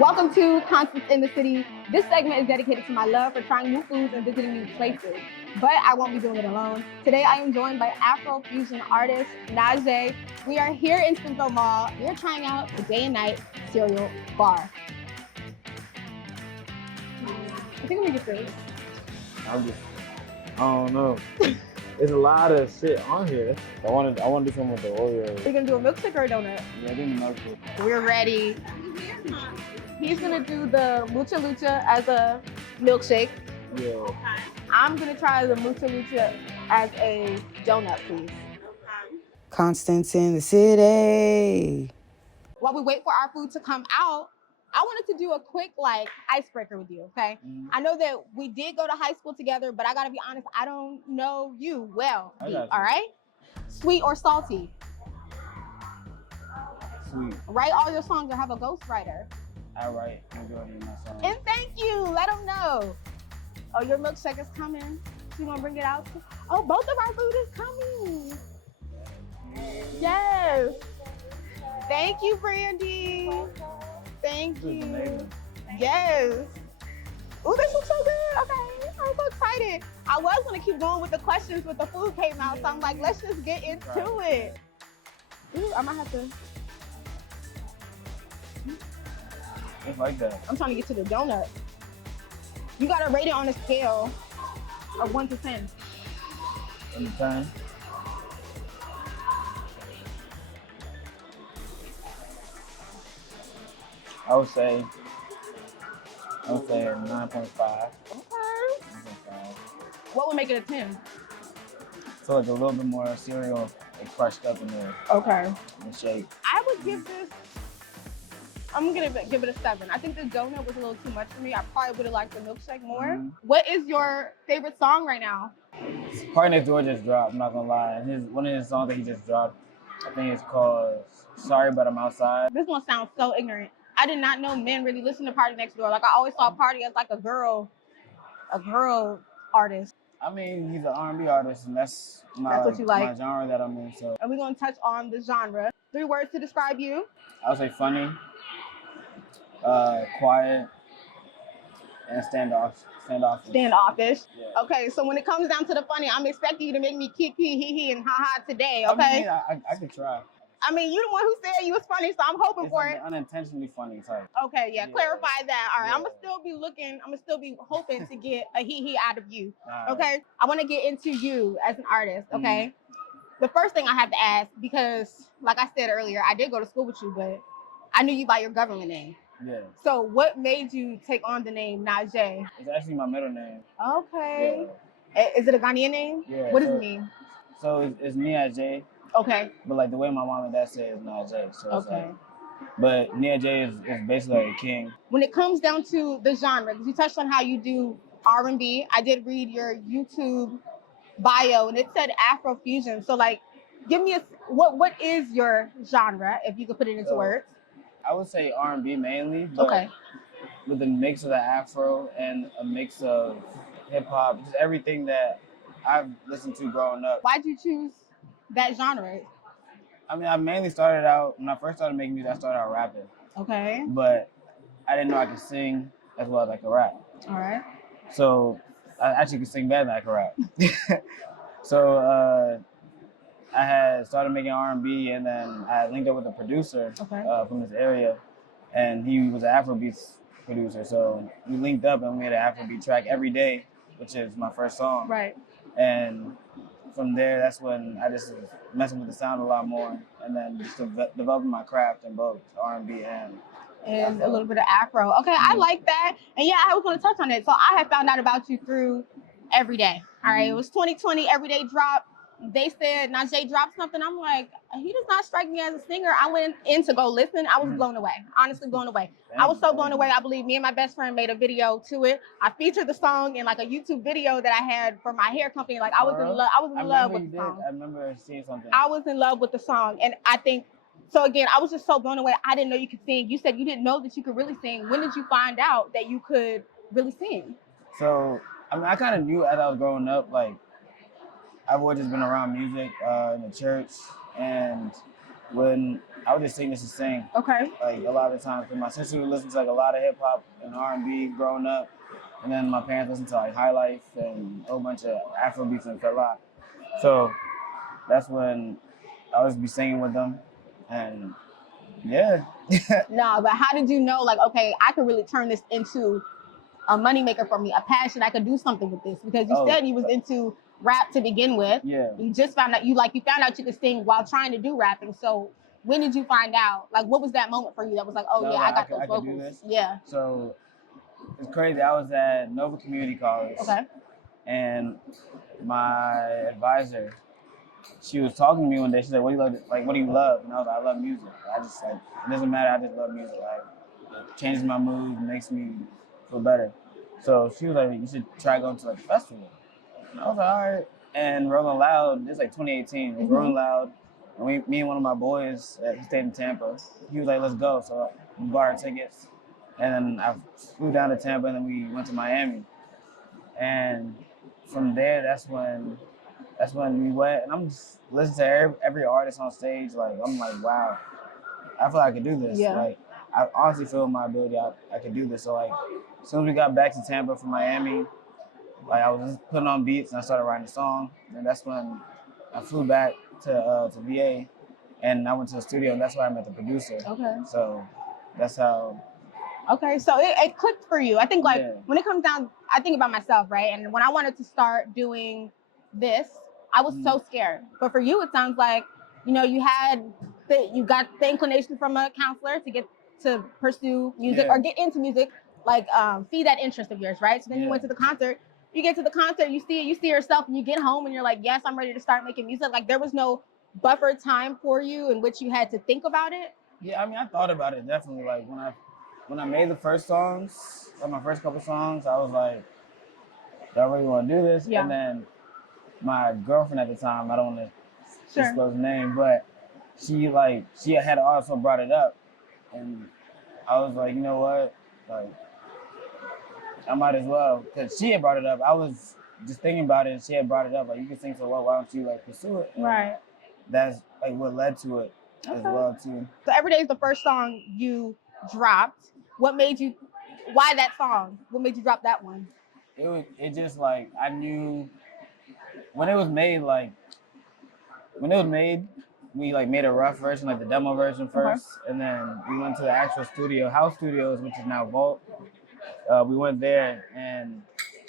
Welcome to Constance in the City. This segment is dedicated to my love for trying new foods and visiting new places. But I won't be doing it alone. Today I am joined by Afro-fusion artist Jaded. We are here in Springfield Mall. We are trying out the day and night cereal bar. I think I'm gonna get this. I don't know. There's a lot of shit on here. I want to do something with the Oreos. Are you gonna do a milkshake or a donut? Yeah, I think the milkshake. We're ready. He's gonna do the Mucha Lucha as a milkshake. Yeah. I'm gonna try the Mucha Lucha as a donut, please. Constance in the City. While we wait for our food to come out, I wanted to do a quick icebreaker with you, okay? Mm-hmm. I know that we did go to high school together, but I gotta be honest, I don't know you well. All right? Sweet or salty? Sweet. Write all your songs or have a ghostwriter. I write majority of my songs. And thank you, let them know. Oh, your milkshake is coming. You wanna bring it out? Oh, both of our food is coming. Yes. Thank you, Brandy. Thank you. Yes. Oh, this looks so good. Okay, I'm so excited. I was gonna keep going with the questions, but the food came out, so I'm like, let's just get into it. Ooh, I might have to. It's like that. I'm trying to get to the donut. You gotta rate it on a scale of 1 to 10. 1 to 10. I would say 9.5. Okay. 9.5. What would make it a 10? So like a little bit more cereal, like crushed up in the shake. I would give this, I'm gonna give it a 7. I think the donut was a little too much for me. I probably would have liked the milkshake more. Mm-hmm. What is your favorite song right now? Party Next Door just dropped, I'm not gonna lie. One of his songs that he just dropped, I think it's called Sorry But I'm Outside. This one sounds so ignorant. I did not know men really listen to Party Next Door. Like I always saw Party as like a girl artist. I mean, he's an R&B artist, and that's what you like. my genre that I'm in. So, and we're gonna touch on the genre. 3 words to describe you. I would say funny, quiet, and standoffish. Yeah. Okay, so when it comes down to the funny, I'm expecting you to make me kiki, hee hee, and ha ha today. Okay. I could try. I mean, you're the one who said you was funny, so I'm hoping for it. Unintentionally funny type. Okay, yeah, clarify that. All right, yeah. I'm gonna still be hoping to get a hee hee out of you. Right. Okay, I want to get into you as an artist. Okay, The first thing I have to ask, because like I said earlier, I did go to school with you, but I knew you by your government name. Yeah. So what made you take on the name Najee? It's actually my middle name. Okay. Yeah. Is it a Ghanaian name? Yeah. What does it mean? So it's Nia J. Okay. But like the way my mom and dad say it's Najee. So okay. But Nia J is basically like a king. When it comes down to the genre, because you touched on how you do R&B, I did read your YouTube bio and it said Afro-fusion. So like, give me what is your genre, if you could put it into words? I would say R&B mainly, but with a mix of the Afro and a mix of hip hop, just everything that I've listened to growing up. Why'd you choose that genre? I mean, I mainly started out, when I first started making music, I started out rapping. Okay. But I didn't know I could sing as well as I could rap. All right. So I actually could sing better than I could rap. So I had started making R&B, and then I linked up with a producer from this area, and he was an Afrobeats producer. So we linked up and we made an Afrobeat track every day, which is my first song. Right. And from there, that's when I just was messing with the sound a lot more, and then just developing my craft in both R&B and a little bit of Afro. Okay, I like that. And yeah, I was going to touch on it. So I had found out about you through Everyday. All right, it was 2020, Everyday dropped. They said Najee dropped something. I'm like, he does not strike me as a singer. I went in to go listen. I was blown away, honestly blown away. I was so blown away. I believe me and my best friend made a video to it. I featured the song in like a YouTube video that I had for my hair company. Like I was in love. I was in love with the song. I remember seeing something. I was in love with the song, and I think so. Again, I was just so blown away. I didn't know you could sing. You said you didn't know that you could really sing. When did you find out that you could really sing? So I mean, I kind of knew as I was growing up, like. I've always just been around music in the church, and when I would just sing just to sing. Okay. Like a lot of the times, because my sister would listen to like a lot of hip hop and R&B growing up, and then my parents listened to like High Life and a whole bunch of Afrobeats and fela. So that's when I would just be singing with them, and yeah. No, but how did you know, like, okay, I could really turn this into a moneymaker for me, a passion? I could do something with this, because you said you was into rap to begin with. Yeah. You just found out you found out you could sing while trying to do rapping. So when did you find out? Like, what was that moment for you that was like, oh No, yeah, like, I got could, those I vocals. could do this. Yeah. So it's crazy. I was at Nova Community College. Okay. And my advisor, she was talking to me one day. She said, "What do you love? Like, what do you love?" And I was like, "I love music. I just like it doesn't matter. I just love music. Like, it changes my mood, makes me feel better." So she was like, "You should try going to like a festival." And I was like, "All right." And Rolling Loud, it's like 2018. It was Rolling Loud, and me and one of my boys, he stayed in Tampa. He was like, "Let's go." So we bought our tickets, and then I flew down to Tampa, and then we went to Miami. And from there, that's when we went, and I'm just listening to every artist on stage. Like, I'm like, wow, I feel like I could do this. Yeah. Like, I honestly feel my ability. I could do this. So like, as soon as we got back to Tampa from Miami, like I was just putting on beats and I started writing a song. And that's when I flew back to VA, and I went to the studio, and that's where I met the producer. Okay. So that's how. Okay, so it clicked for you. I think like Yeah. when it comes down, I think about myself, right? And when I wanted to start doing this, I was so scared. But for you, it sounds like, you know, you got the inclination from a counselor to get to pursue music or get into music, like feed that interest of yours, right? So then you went to the concert. You get to the concert, you see yourself, and you get home, and you're like, yes, I'm ready to start making music. Like, there was no buffer time for you in which you had to think about it. Yeah, I mean, I thought about it definitely. Like when I made the first songs, like my first couple songs, I was like, do I really want to do this? Yeah. And then my girlfriend at the time, I don't want to disclose the name, but she had also brought it up, and I was like, you know what, like I might as well, because she had brought it up. I was just thinking about it, and she had brought it up, like, you can sing so well, why don't you like pursue it? And right. That's like what led to it as well too. So Every Day is the first song you dropped. Why that song? What made you drop that one? It just like, I knew when it was made, we like made a rough version, like the demo version first, and then we went to the actual studio, House Studios, which is now Vault. We went there and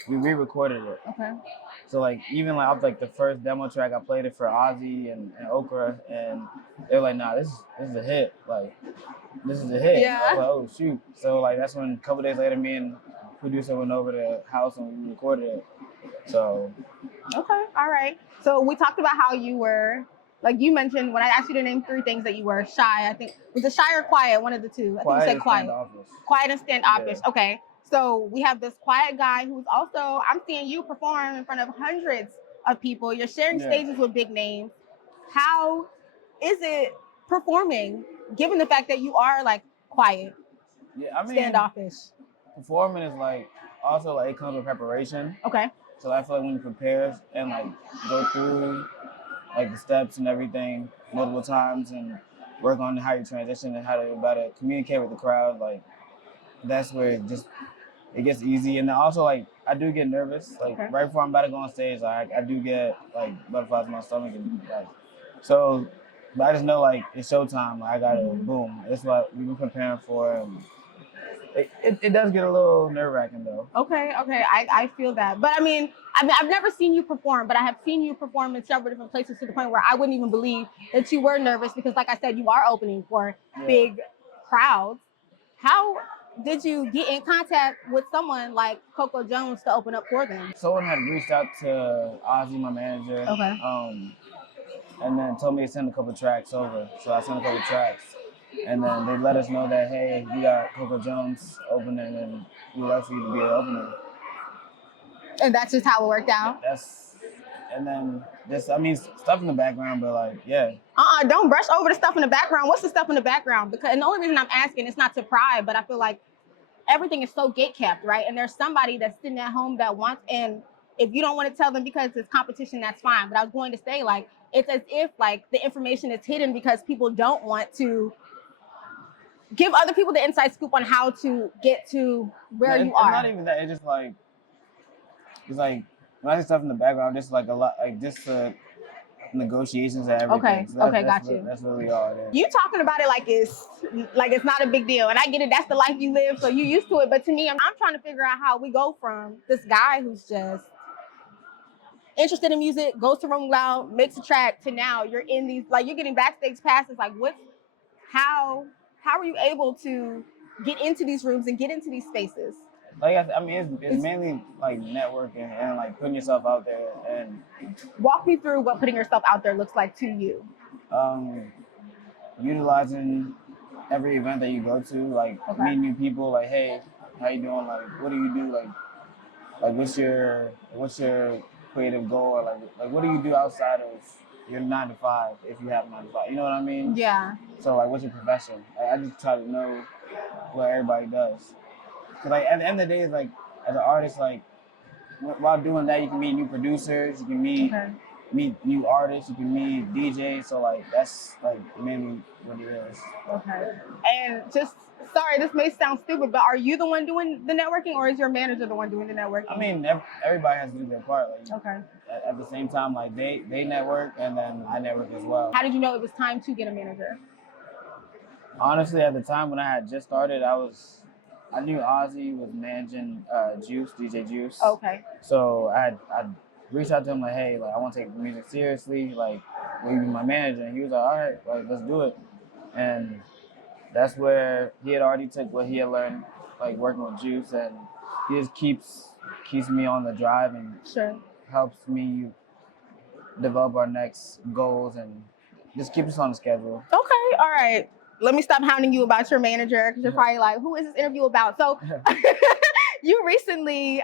we re-recorded it. Okay. So like, even like off like the first demo track, I played it for Ozzy and Okra, and they were like, "Nah, this is a hit. Like, this is a hit." Yeah. I was like, "Oh shoot!" So like, that's when a couple days later, me and producer went over to the house and we recorded it. So. Okay. All right. So we talked about how you were, like you mentioned, when I asked you to name 3 things that you were shy. I think was it shy or quiet? One of the two. I think you said quiet. Quiet and standoffish. Yeah. Okay. So we have this quiet guy who's also, I'm seeing you perform in front of hundreds of people. You're sharing stages with big names. How is it performing, given the fact that you are like quiet, I mean, standoffish? Performing is like, also like, it comes with preparation. Okay. So I feel like when you prepare and like go through like the steps and everything multiple times and work on how you transition and how to better communicate with the crowd, like that's where it gets easy. And then also, like, I do get nervous. Like, right before I'm about to go on stage, like, I do get, like, butterflies in my stomach. And, like, so, but I just know, like, it's showtime. Like, I got to, boom. That's what we've been preparing for. And it does get a little nerve-wracking, though. Okay. I feel that. But, I mean, I've never seen you perform, but I have seen you perform in several different places to the point where I wouldn't even believe that you were nervous because, like I said, you are opening for big crowds. How did you get in contact with someone like Coco Jones to open up for them? Someone had reached out to Ozzy, my manager, and then told me to send a couple tracks over. So I sent a couple tracks, and then they let us know that, hey, we got Coco Jones opening, and we'd love for you to be an opener. And that's just how it worked out? And then just, I mean, stuff in the background, but like, yeah. Don't brush over the stuff in the background. What's the stuff in the background? And the only reason I'm asking, it's not to pry, but I feel like everything is so gate-kept, right? And there's somebody that's sitting at home that wants, and if you don't want to tell them because it's competition, that's fine. But I was going to say, like, it's as if like the information is hidden because people don't want to give other people the inside scoop on how to get to where you are. It's not even that. It's just like, it's like when I see stuff in the background, just like a lot, like just negotiations and everything. Okay, So got you. That's really all it is. You talking about it like it's not a big deal, and I get it. That's the life you live, so you used to it. But to me, I'm trying to figure out how we go from this guy who's just interested in music, goes to Rolling Loud, makes a track, to now you're in these, like, you're getting backstage passes. Like, how are you able to get into these rooms and get into these spaces? Like I mean, it's mainly like networking and like putting yourself out there. And walk me through what putting yourself out there looks like to you. Utilizing every event that you go to, like meeting new people. Like, hey, how you doing? Like, what do you do? Like what's your creative goal? Or like what do you do outside of your 9 to 5 if you have a 9 to 5? You know what I mean? Yeah. So like, what's your profession? Like, I just try to know what everybody does. Cause like at the end of the day, it's like as an artist, like while doing that, you can meet new producers, you can meet new artists, you can meet DJs. So like that's like mainly what it is. Okay. And just sorry, this may sound stupid, but are you the one doing the networking, or is your manager the one doing the networking? I mean, everybody has to do their part. Like, at the same time, like they network and then I network as well. How did you know it was time to get a manager? Honestly, at the time when I had just started, I knew Ozzy was managing Juice, DJ Juice. Okay. So I reached out to him like, hey, like I want to take the music seriously. Like, will you be my manager? And he was like, all right, like let's do it. And that's where he had already took what he had learned, like working with Juice, and he just keeps me on the drive and helps me develop our next goals and just keep us on the schedule. Okay, all right. Let me stop hounding you about your manager, because you're probably like, who is this interview about? So you recently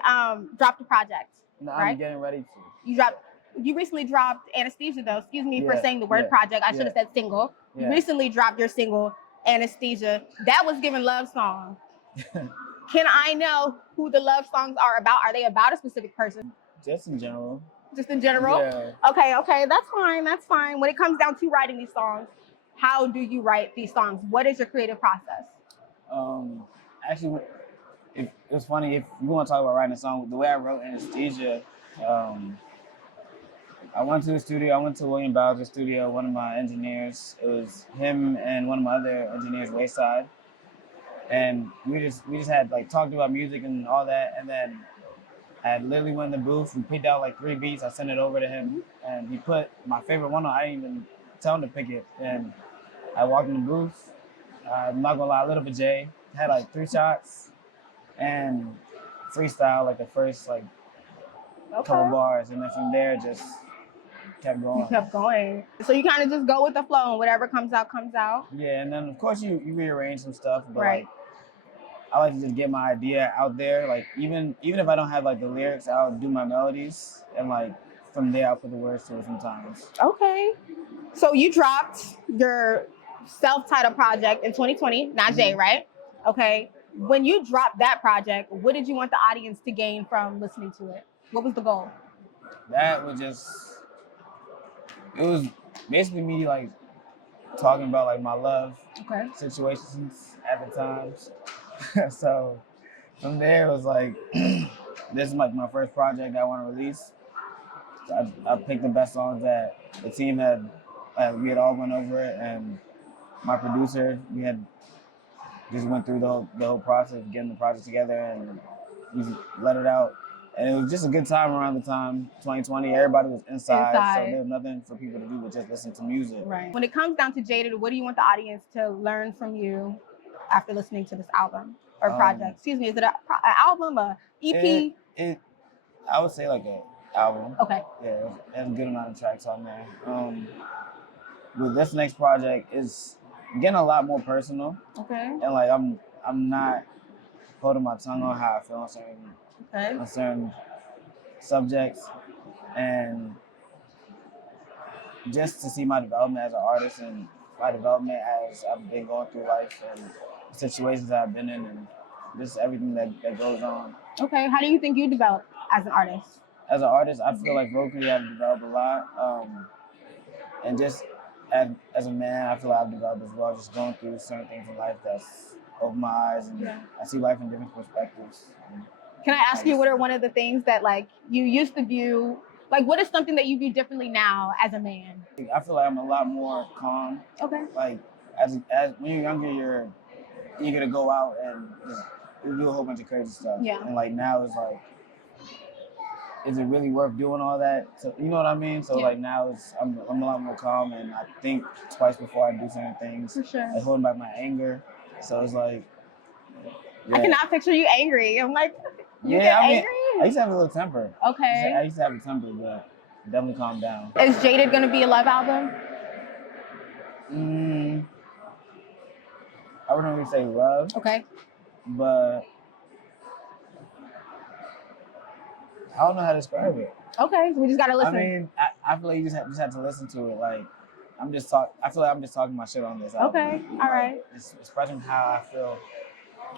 dropped a project. No, right? I'm getting ready to. You recently dropped Anesthesia, though. Excuse me for saying the word project. I should have said single. You recently dropped your single, Anesthesia. That was given love song. Can I know who the love songs are about? Are they about a specific person? Just in general. Just in general? Yeah. Okay, that's fine. When it comes down to writing these songs, how do you write these songs? What is your creative process? Actually, it was funny. If you want to talk about writing a song, the way I wrote Anesthesia, I went to the studio. I went to William Bowser's studio, one of my engineers. It was him and one of my other engineers, Wayside. And we just had like talked about music and all that. And then I literally went in the booth and picked out like 3 beats. I sent it over to him, and he put my favorite one on. I didn't even tell him to pick it. And I walked in the booth. I'm not gonna lie, Little Bit J had like 3 shots and freestyle like the first like couple bars, and then from there just kept going. You kept going. So you kind of just go with the flow, and whatever comes out, comes out. Yeah, and then of course you rearrange some stuff, but like, I like to just get my idea out there. Like even if I don't have like the lyrics, I'll do my melodies, and like from there I'll put the words to it sometimes. Okay. So you dropped your self-titled project in 2020, Jaded, right? Okay. When you dropped that project, what did you want the audience to gain from listening to it? What was the goal? That was it was basically me like talking about like my love situations at the times. So from there it was like, this is like my first project I want to release. So I picked the best songs that the team had, we had all went over it, and my producer, we had just went through the whole process of getting the project together, and we let it out. And it was just a good time around the time, 2020. Everybody was inside, so there was nothing for people to do but just listen to music. Right. When it comes down to Jaded, what do you want the audience to learn from you after listening to this album or project? Excuse me, is it an album, a EP? I would say like an album. Okay. Yeah, there's a good amount of tracks on there. With this next project, is getting a lot more personal. Okay. And like I'm not holding my tongue on how I feel on certain subjects, and just to see my development as an artist and my development as I've been going through life and situations that I've been in, and just everything that goes on. Okay, how do you think you develop as an artist? As an artist, I feel like vocally I've developed a lot. And just as a man, I feel like I've developed as well, just going through certain things in life that's opened my eyes, and I see life in different perspectives. Can I ask you, what are one of the things that like you used to view, like what is something that you view differently now as a man? I feel like I'm a lot more calm. Okay. Like as when you're younger, you're eager to go out and just do a whole bunch of crazy stuff. Yeah. And like now it's like, is it really worth doing all that? So, you know what I mean? So like now I'm a lot more calm, and I think twice before I do certain things. For sure. I hold back my anger. So it's like, I cannot picture you angry. I'm like, you get angry? I used to have a little temper. Okay. I used to have a temper, but definitely calm down. Is Jaded gonna be a love album? I wouldn't really say love. Okay. But I don't know how to describe it. Okay, we just gotta listen. I mean, I feel like you just have to listen to it. Like I feel like I'm just talking my shit on this album. Okay, all right. Just expressing how I feel.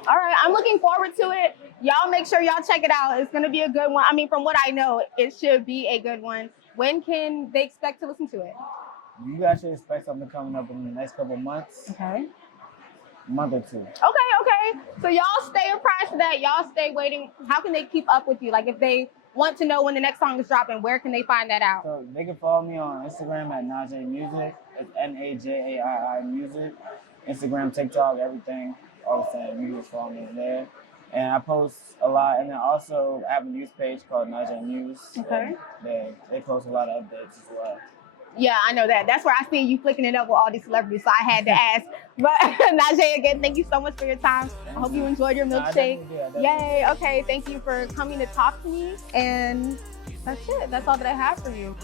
All right, I'm looking forward to it. Y'all make sure y'all check it out. It's gonna be a good one. I mean, from what I know, it should be a good one. When can they expect to listen to it? You guys should expect something coming up in the next couple of months. Okay. Month or two. Okay. So y'all stay apprised of that. Y'all stay waiting. How can they keep up with you? Like if they want to know when the next song is dropping, where can they find that out? So they can follow me on Instagram at Najai Music. It's Najaii Music. Instagram, TikTok, everything, all the same. You can just follow me there. And I post a lot. And then also I have a news page called Najai News. Okay. They post a lot of updates as well. Yeah, I know that. That's where I seen you flicking it up with all these celebrities, so I had to ask. But Najai, again, thank you so much for your time. I hope you enjoyed your milkshake. Yay. Okay, thank you for coming to talk to me. And that's it. That's all that I have for you.